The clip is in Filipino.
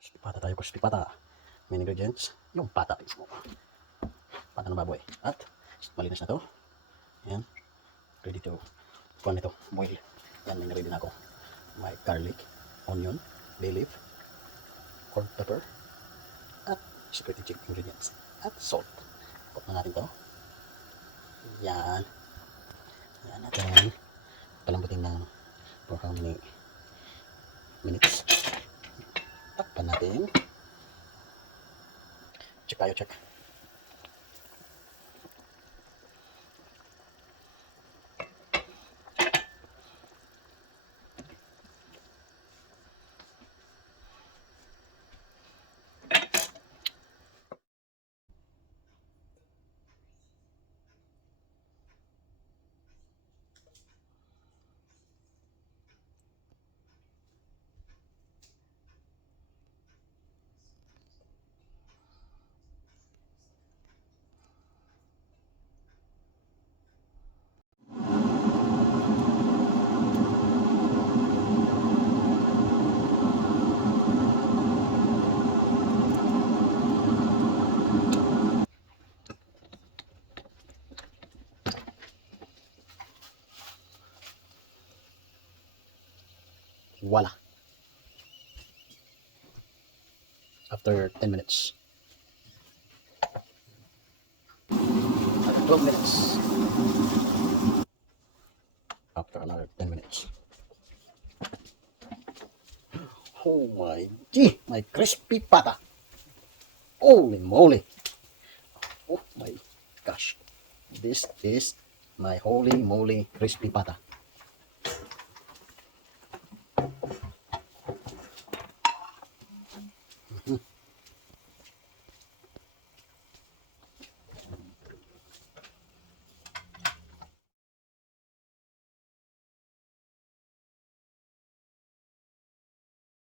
Crispy pata tayo, crispy pata. Main ingredients, yung pata mismo. Pata ng baboy. At malinis na to. Yan. Ready to kuha nito, boil. Yan, may ready na ako. May garlic, onion, bay leaf, corn pepper, at secret ingredients. At salt. Put na natin to. Yan. Yan natin. Palambutin ng for how many minutes. Takpan natin. Check tayo, check. Voila. After 10 minutes. After 12 minutes. After another 10 minutes. Oh my gee, my crispy pata. Holy moly. Oh my gosh. This is my holy moly crispy pata.